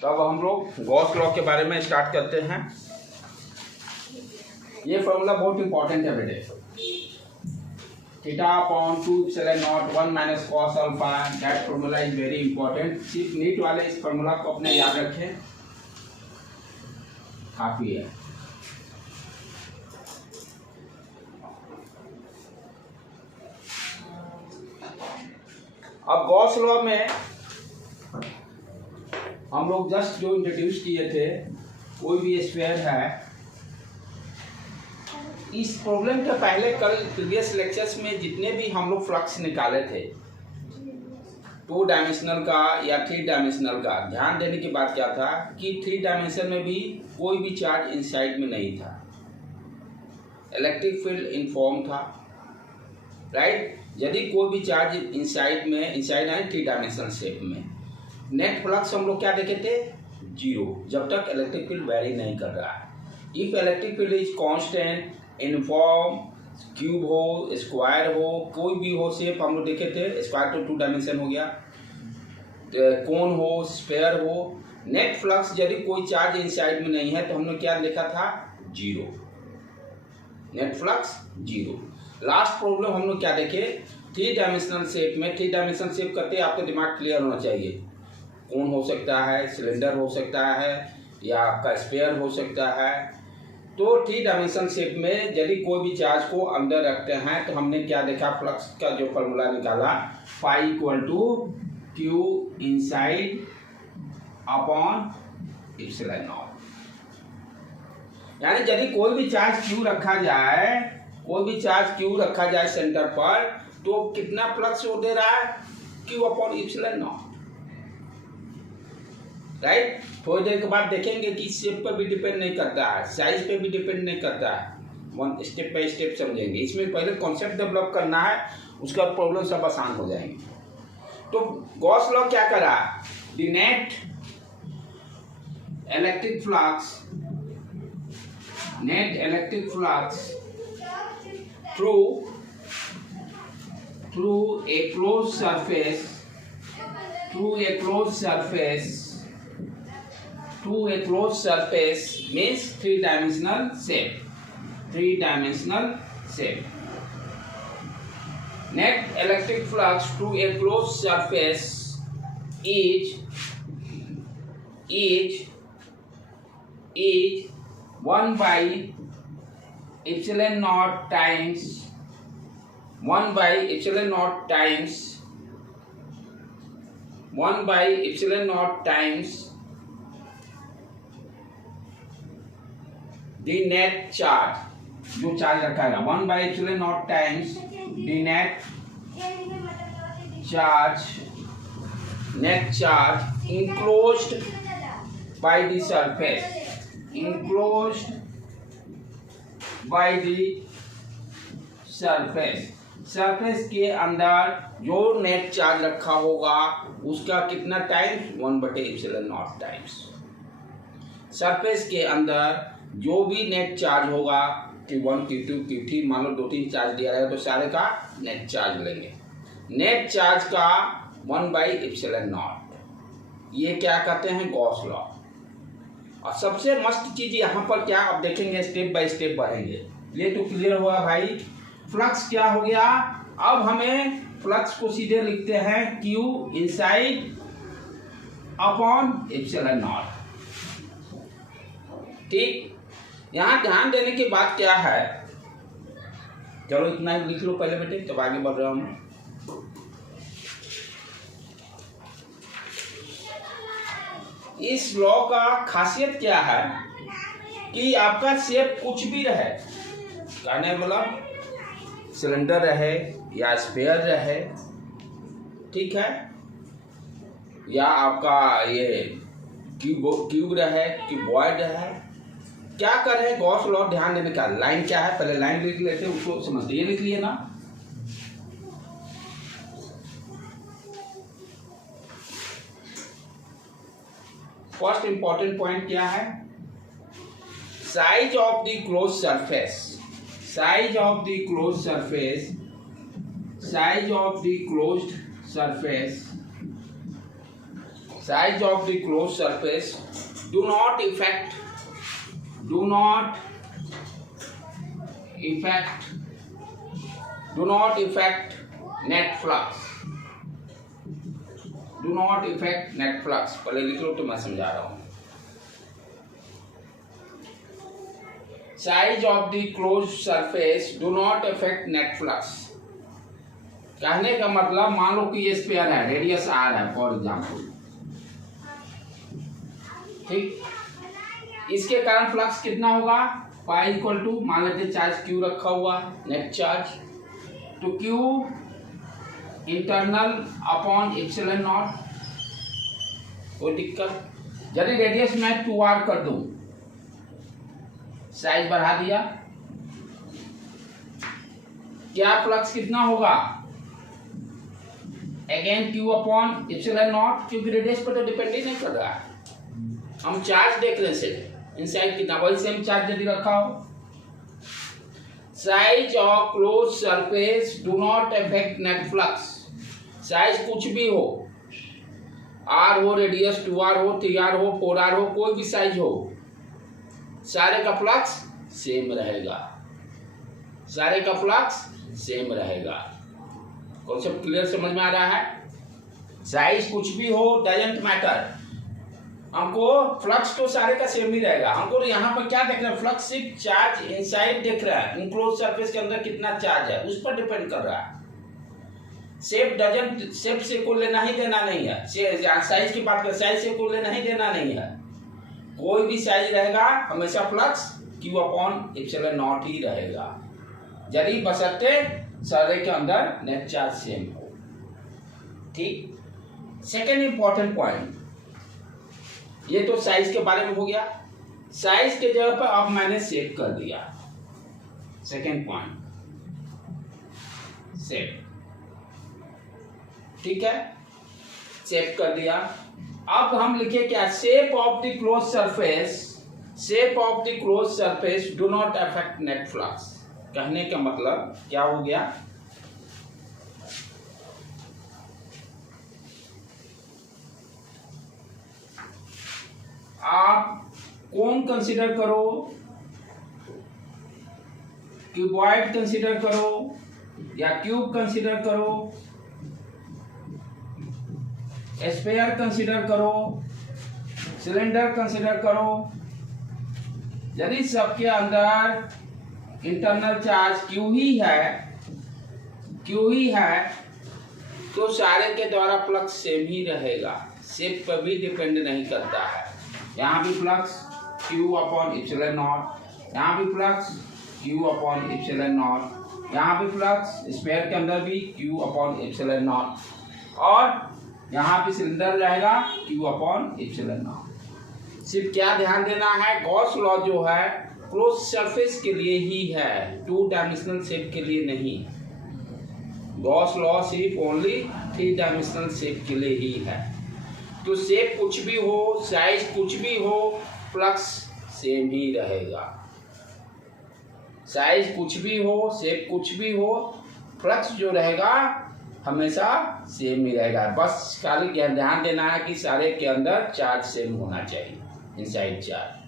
तो अब हम लोग गॉस लॉ के बारे में स्टार्ट करते हैं। ये फॉर्मूला बहुत इंपॉर्टेंट है बेटे। Theta upon 2 epsilon not 1 minus cos alpha, that formula is very important. सिर्फ नीट वाले इस फॉर्मूला को अपने याद रखें, काफी है। अब गॉस लॉ में हम लोग जस्ट जो इंट्रोड्यूस किए थे, कोई भी स्फीयर है, इस प्रॉब्लम के पहले कल प्रीवियस लेक्चर्स में जितने भी हम लोग फ्लक्स निकाले थे 2 डायमेंशनल का या 3 डायमेंशनल का, ध्यान देने की बात क्या था कि 3 डायमेंशन में भी कोई भी चार्ज इनसाइड में नहीं था, इलेक्ट्रिक फील्ड इनफॉर्म था, राइट। यदि कोई भी चार्ज इनसाइड है 3 डायमेंशनल शेप में, नेट फ्लक्स हम लोग क्या देखे थे, 0, जब तक इलेक्ट्रिक फील्ड वेरी नहीं कर रहा है। If electric field is constant, uniform, cube हो, स्क्वायर हो, कोई भी हो शेप हम लोग देखे थे, स्क्वायर तो 2 डायमेंशन हो गया, कोन हो, स्फीयर हो, नेट फ्लक्स यदि कोई चार्ज इनसाइड में नहीं है तो हमने क्या लिखा था, 0, नेट फ्लक्स 0। लास्ट प्रॉब्लम हम लोग क्या देखे, 3 डायमेंशनल शेप में, 3 डायमेंशनल शेप करते आपका दिमाग क्लियर होना चाहिए, कोन हो सकता है, सिलेंडर हो सकता है, या आपका स्फीयर हो सकता है। तो 3 डायमेंशन शेप में यदि कोई भी चार्ज को अंदर रखते हैं तो हमने क्या देखा, फ्लक्स का जो फॉर्मूला निकाला, phi equal to q inside upon epsilon naught. यानी यदि कोई भी चार्ज क्यू रखा जाए, सेंटर पर, तो कितना फ्लक्स वो दे रहा है, Q upon epsilon not, right. थोड़ी देर के बाद देखेंगे कि शेप पर भी डिपेंड नहीं करता है, साइज पे भी डिपेंड नहीं करता है, स्टेप बाय स्टेप समझेंगे। इसमें पहले कॉन्सेप्ट डेवलप करना है, उसका प्रॉब्लम सब आसान हो जाएंगे। तो गॉस लॉ क्या करा, the net electric flux through a closed surface means 3-dimensional shape. Net electric flux through a closed surface is 1 by epsilon naught times 1 by epsilon naught times the net charge, जो charge रखा है 1 by epsilon naught times the net charge enclosed by the surface के अंदर जो net charge रखा होगा उसका कितना टाइम्स, 1/एप्सिलॉन टाइम्स। सरफेस के अंदर जो भी नेट चार्ज होगा, Q1 Q2 Q3, मान लो 2-3 चार्ज दिया रहेगा तो सारे का नेट चार्ज लेंगे। नेट चार्ज का 1/एप्सिलॉन नॉट, ये क्या कहते हैं, गॉस लॉ। और सबसे मस्त चीज यहाँ पर क्या, अब देखेंगे स्टेप बाय स्टेप बढ़ेंगे। ये तो क्लियर हुआ भाई, फ्लक्स क्या हो गया। अब हमें फ्लक्स को सीधे लिखते हैं Q inside upon epsilon not, ठीक। यहाँ ध्यान देने की बात क्या है, चलो इतना ही लिख लो पहले बेटे, तब आगे बढ़ रहा हूँ। इस लॉ का खासियत क्या है कि आपका शेप कुछ भी रहे, कहने मतलब सिलेंडर रहे या स्फीयर रहे, ठीक है, या आपका ये क्यूब रहे, क्यूबॉइड रहे, क्या कर रहे हैं, गॉस लॉ ध्यान देने का। लाइन क्या है, पहले लाइन लिख लेते हैं, उसको समझते। ये लिख लिए ना, फर्स्ट इंपॉर्टेंट पॉइंट क्या है, size of the close surface, size of the closed surface size of the closed surface do not affect net flux. Do not affect net flux. पहले लिख लो तो मैं समझा रहा हूँ. Size of the closed surface do not affect net flux. कहने का मतलब मान लो कि ये स्फीयर है, रेडियस r है फॉर एग्जाम्पल, ठीक. इसके कारण फ्लक्स कितना होगा, पाई इक्वल टू मान लेते चार्ज q रखा हुआ, नेट चार्ज तो q internal upon epsilon not. कोई दिक्कत. यदि रेडियस मैं 2r कर दूं, साइज बढ़ा दिया, क्या फ्लक्स कितना होगा, again q upon epsilon not, क्योंकि रेडियस पर तो डिपेंड ही नहीं कर रहा है. हम चार्ज देख रहे हैं इनसाइड कितना, वही सेम चार्ज यदि रखा हो. Size of close surface do not affect net flux. Size कुछ भी हो, r हो, रेडियस 2r हो, 3r हो, 4r हो, कोई भी साइज हो, सारे का फ्लक्स सेम रहेगा. सारे का फ्लक्स सेम रहेगा. कॉन्सेप्ट क्लियर समझ में आ रहा है. साइज कुछ भी हो, डजंट मैटर, हमको फ्लक्स तो सारे का सेम ही रहेगा. हमको यहाँ पर क्या देख रहा है, फ्लक्स सिर्फ चार्ज इनसाइड देख रहा है, इनक्लोज सरफेस के अंदर कितना चार्ज है उस पर डिपेंड कर रहा है. शेप से कोई लेना ही देना नहीं है. साइज की बात कर, साइज से कोई लेना ही देना नहीं है. कोई भी साइज रहेगा हमेशा flux q upon epsilon not ही रहेगा, यदि बशर्ते सारे के अंदर नेट चार्ज सेम हो. ठीक. सेकेंड इंपॉर्टेंट पॉइंट, ये तो साइज के बारे में हो गया. साइज के जगह पर अब मैंने सेव कर दिया. Second point save. ठीक है, सेव कर दिया. अब हम लिखे क्या, shape of the close surface, shape of the close surface do not affect net flux. कहने का मतलब क्या हो गया, आप कौन कंसीडर करो, क्यूबॉइड कंसीडर करो या क्यूब कंसीडर करो, स्फीयर कंसीडर करो, सिलेंडर कंसीडर करो, यदि सबके अंदर इंटरनल चार्ज Q ही है तो सारे के द्वारा फ्लक्स सेम ही रहेगा. शेप पर भी डिपेंड नहीं करता है. यहाँ भी flux q upon epsilon not, यहाँ भी flux q upon epsilon not, यहाँ भी फ्लक्स स्फीयर के अंदर भी q अपॉन एप्सिलॉन नॉट, और यहाँ भी सिलेंडर रहेगा q अपॉन एप्सिलॉन नॉट. सिर्फ क्या ध्यान देना है, गॉस लॉ जो है क्लोज सरफेस के लिए ही है, 2 डायमेंशनल शेप के लिए नहीं. गॉस लॉ सिर्फ ओनली 3 डायमेंशनल शेप के लिए ही है. तो शेप कुछ भी हो, साइज कुछ भी हो, फ्लक्स सेम ही रहेगा. साइज कुछ भी हो, शेप कुछ भी हो, फ्लक्स जो रहेगा हमेशा सेम ही रहेगा. बस खाली ध्यान देना है कि सारे के अंदर चार्ज सेम होना चाहिए, इनसाइड चार्ज.